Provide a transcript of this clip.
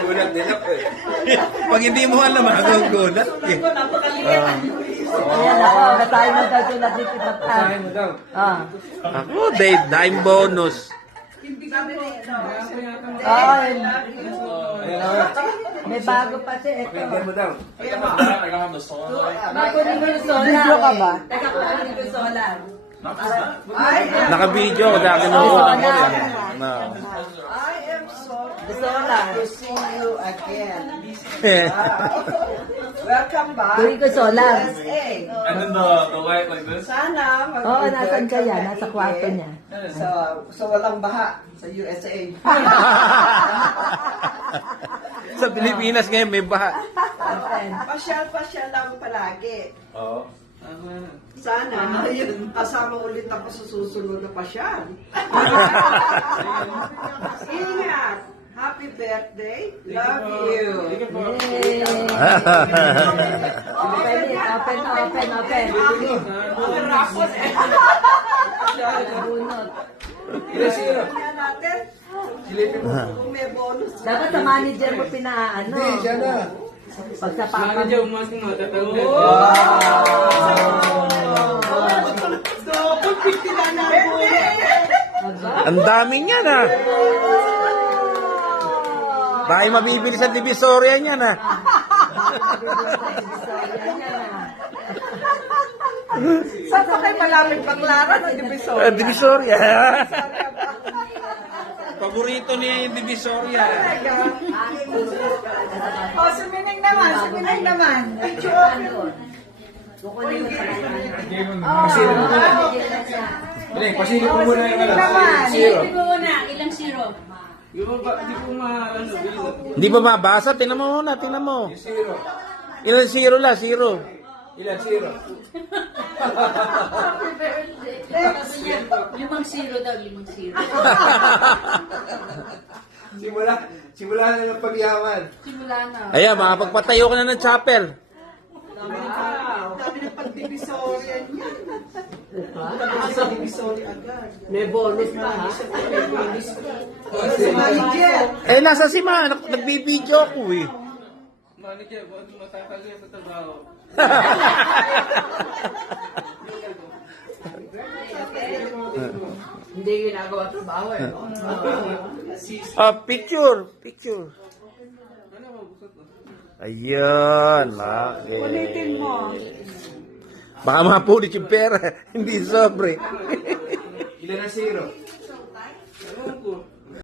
Gulat din ako eh. Pag hindi mo alam, magugulat eh. Ayan ako, basahin mo daw tulad ni Tita Pat. Sahin mo daw. Ako, dime bonus. Ay, Ayan ako. may bago pa siya. Ito. Pwede mo daw. Bago ni yung solar. Video ka ba? Teka, bago ni yung solar. Naka-video ako dati mo. Solar. To see you again. Welcome back. Tuloy ko solar. USA. And then the light like this? Sana Oo, nasan kaya? Nasa kwarto niya. So walang baha sa USA. Sa Pilipinas ngayon may baha. Pasyal-pasyal lang palagi. Oo. Sana, kasama ulit ako sa susunod na pasyal. Ingat! Happy birthday! Love you! Yay! Open. Bunot. Kaya natin, kung may bonus. Dapat sa manager mo pinaano. Hindi, siya na. Pag sa papa mo. So, kung 50 na na Ang daming yan ah. Baka mabibili sa Divisoria niyan ah. Saan pa kayo malapit panglaran ng Divisoria? Divisoria. Paborito ni Divisoria. O, sumining naman. Kukunin mo sa kanya. Hindi, pasilip mo muna yung Naman. Ilang zero? Hindi ba mabasa? Tingnan mo muna, tingnan mo. Zero. Ilan zero la? Zero. Ilan zero? Sabi niya, 5 zero daw, 5 zero. Simula na ng pagyaman. Simula na. Ayan, makapagpatayo ka na ng chapel. Dami ng pag-Divisoria niya. Sa Divisoria agad. May bonus pa ha? Si Manager. Eh, nasa si Ma, nagbibideo ako eh. Manager, ba't matatag yan sa trabaho? Hindi ginagawa trabaho eh. Picture. Ano ba, busot ko? Ayun, laki. Ulitin mo. Baka mapulit yung pera, hindi sobre. Ilan na zero? Ewan ko.